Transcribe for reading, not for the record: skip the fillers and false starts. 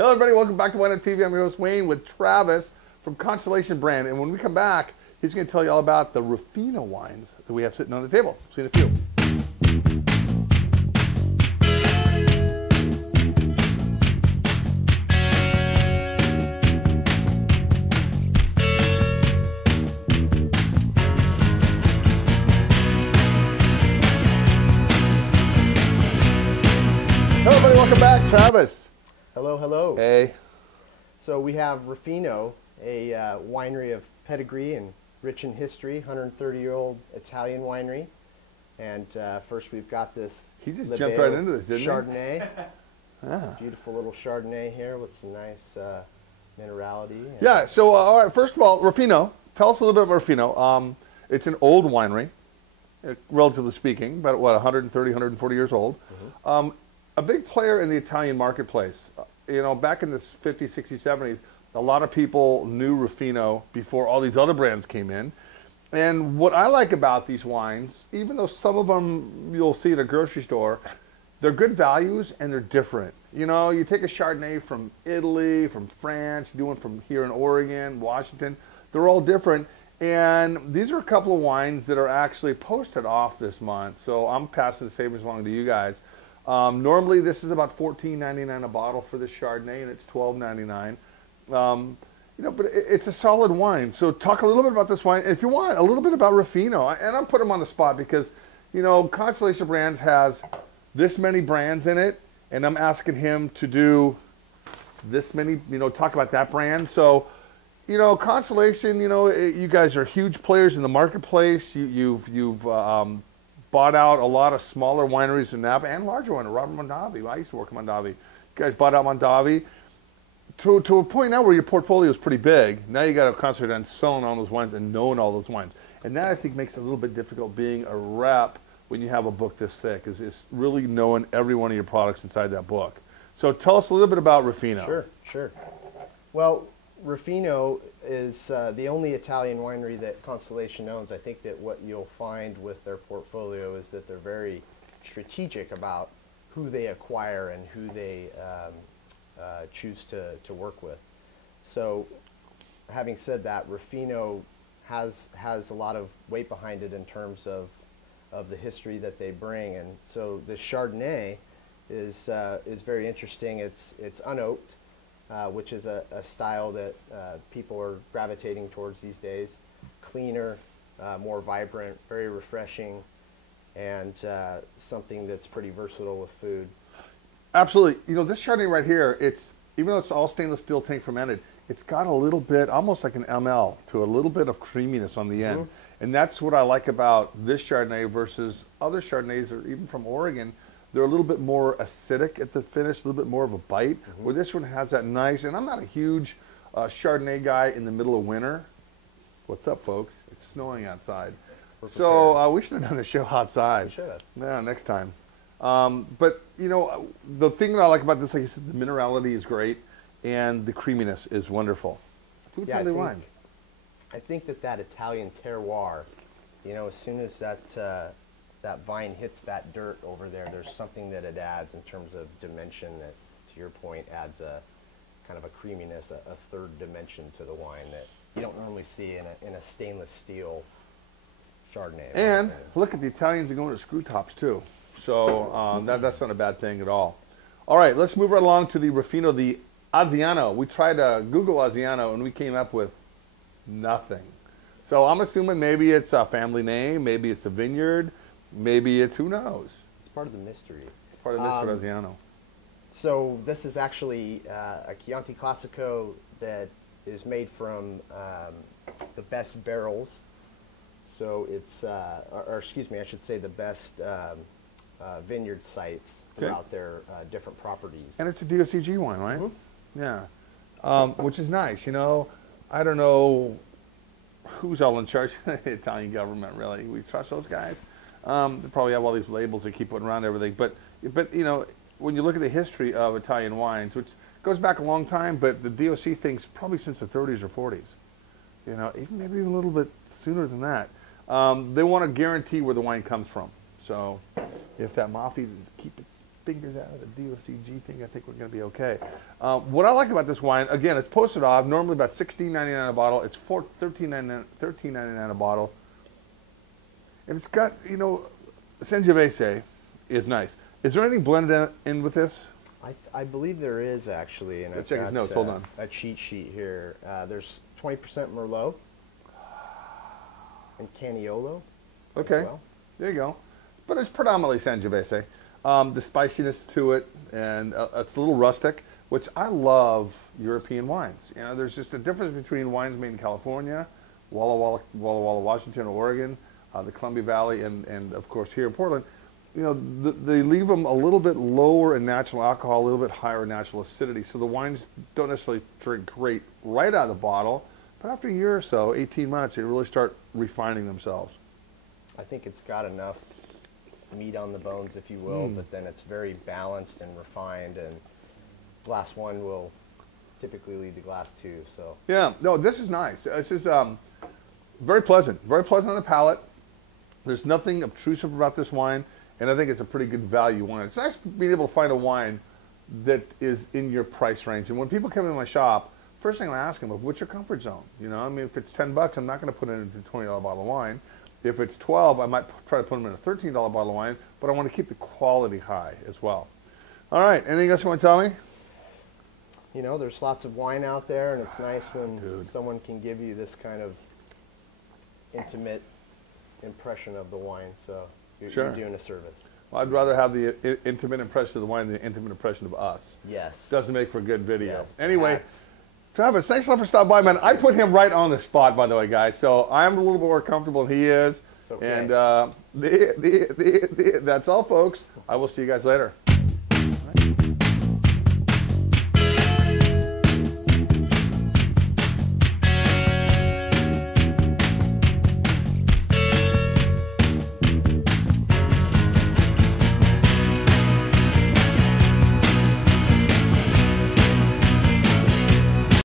Hello, everybody. Welcome back to Wine Up TV. I'm your host, Wayne, with Travis from Constellation Brand. And when we come back, he's going to tell you all about the Ruffino wines that we have sitting on the table. See you in a few. Hello, everybody. Welcome back. Travis. Hello, hello. Hey. So we have Ruffino, a winery of pedigree and rich in history, 130-year-old Italian winery. And first we've got this He just jumped right into this, didn't Chardonnay. Ah. Beautiful little Chardonnay here with some nice minerality. Yeah, so all right, first of all, Ruffino. Tell us a little bit about Ruffino. It's an old winery, relatively speaking, about what, 130, 140 years old. Mm-hmm. A big player in the Italian marketplace. You know, back in the 50s, 60s, 70s, a lot of people knew Ruffino before all these other brands came in. And what I like about these wines, even though some of them you'll see at a grocery store, they're good values and they're different. You know, you take a Chardonnay from Italy, from France, you do one from here in Oregon, Washington, they're all different. And these are a couple of wines that are actually posted off this month. So I'm passing the savings along to you guys. Normally this is about $14.99 a bottle for this Chardonnay, and it's $12.99. You know, but it's a solid wine. So talk a little bit about this wine. If you want, a little bit about Ruffino. And I'm putting him on the spot because, you know, Constellation Brands has this many brands in it, and I'm asking him to do this many, you know, talk about that brand. So, you know, Constellation, you know, you guys are huge players in the marketplace. You've bought out a lot of smaller wineries in Napa and larger ones. Robert Mondavi. I used to work in Mondavi. You guys bought out Mondavi to a point now where your portfolio is pretty big. Now you got to concentrate on selling all those wines and knowing all those wines. And that, I think, makes it a little bit difficult being a rep when you have a book this thick, is really knowing every one of your products inside that book. So tell us a little bit about Ruffino. Sure. Well, Ruffino is the only Italian winery that Constellation owns. I think that what you'll find with their portfolio is that they're very strategic about who they acquire and who they choose to work with. So having said that, Ruffino has a lot of weight behind it in terms of the history that they bring. And so the Chardonnay is very interesting. It's unoaked. Which is a style that people are gravitating towards these days. Cleaner, more vibrant, very refreshing, and something that's pretty versatile with food. Absolutely. You know, this Chardonnay right here, even though it's all stainless steel tank fermented, it's got a little bit, almost like an ML, to a little bit of creaminess on the end. Mm-hmm. And that's what I like about this Chardonnay versus other Chardonnays, or even from Oregon. They're a little bit more acidic at the finish, a little bit more of a bite, where this one has that nice, and I'm not a huge Chardonnay guy in the middle of winter. What's up, folks? It's snowing outside. So we should have done the show outside. We should have. Yeah, next time. But, you know, the thing that I like about this, like you said, the minerality is great, and the creaminess is wonderful. Food-friendly wine. I think that Italian terroir, you know, as soon as that vine hits that dirt over there, there's something that it adds in terms of dimension that, to your point, adds a kind of a creaminess, a third dimension to the wine that you don't normally see in a stainless steel Chardonnay. And look at the Italians are going to screw tops too. So that's not a bad thing at all. All right, let's move right along to the Ruffino, the Aziano. We tried to Google Aziano and we came up with nothing. So I'm assuming maybe it's a family name, maybe it's a vineyard, maybe it's, who knows? It's part of the mystery. It's part of the mystery of Aziano. So this is actually a Chianti Classico that is made from the best barrels. So it's, or excuse me, I should say the best vineyard sites throughout their different properties. And it's a DOCG wine, right? Mm-hmm. Yeah, which is nice. You know, I don't know who's all in charge of the Italian government, really. We trust those guys. They probably have all these labels they keep putting around everything. But you know, when you look at the history of Italian wines, which goes back a long time, but the DOC thing's probably since the 30s or 40s. You know, maybe even a little bit sooner than that. They want to guarantee where the wine comes from. So if that mafia, keep it figures out the DOCG thing, I think we're going to be okay. What I like about this wine, again, it's posted off, normally about $16.99 a bottle. It's $13.99 a bottle. And it's got, you know, Sangiovese is nice. Is there anything blended in with this? I believe there is actually. And Let's check his notes, hold on. A cheat sheet here. There's 20% Merlot and Caniolo. Okay, well. There you go. But it's predominantly Sangiovese. The spiciness to it, and it's a little rustic, which I love European wines. You know, there's just a difference between wines made in California, Walla Walla, Washington, Oregon, the Columbia Valley, and of course here in Portland. You know, they leave them a little bit lower in natural alcohol, a little bit higher in natural acidity. So the wines don't necessarily drink great right out of the bottle, but after a year or so, 18 months, they really start refining themselves. I think it's got enough meat on the bones, if you will, but then it's very balanced and refined, and glass one will typically lead to glass two. So yeah, no, this is nice. This is very pleasant on the palate. There's nothing obtrusive about this wine, and I think it's a pretty good value wine. It's nice being able to find a wine that is in your price range. And when people come into my shop, first thing I ask them is, what's your comfort zone? You know, I mean, if it's $10, I'm not going to put it into a $20 bottle of wine. If it's 12, I might try to put them in a $13 bottle of wine, but I want to keep the quality high as well. All right, anything else you want to tell me? You know, there's lots of wine out there, and it's nice when someone can give you this kind of intimate impression of the wine. So you're doing a service. Well, I'd rather have the intimate impression of the wine than the intimate impression of us. Yes. Doesn't make for a good video. Yes, anyway, Travis, thanks a lot for stopping by, man. I put him right on the spot, by the way, guys. So I'm a little bit more comfortable than he is. Okay. And that's all, folks. I will see you guys later.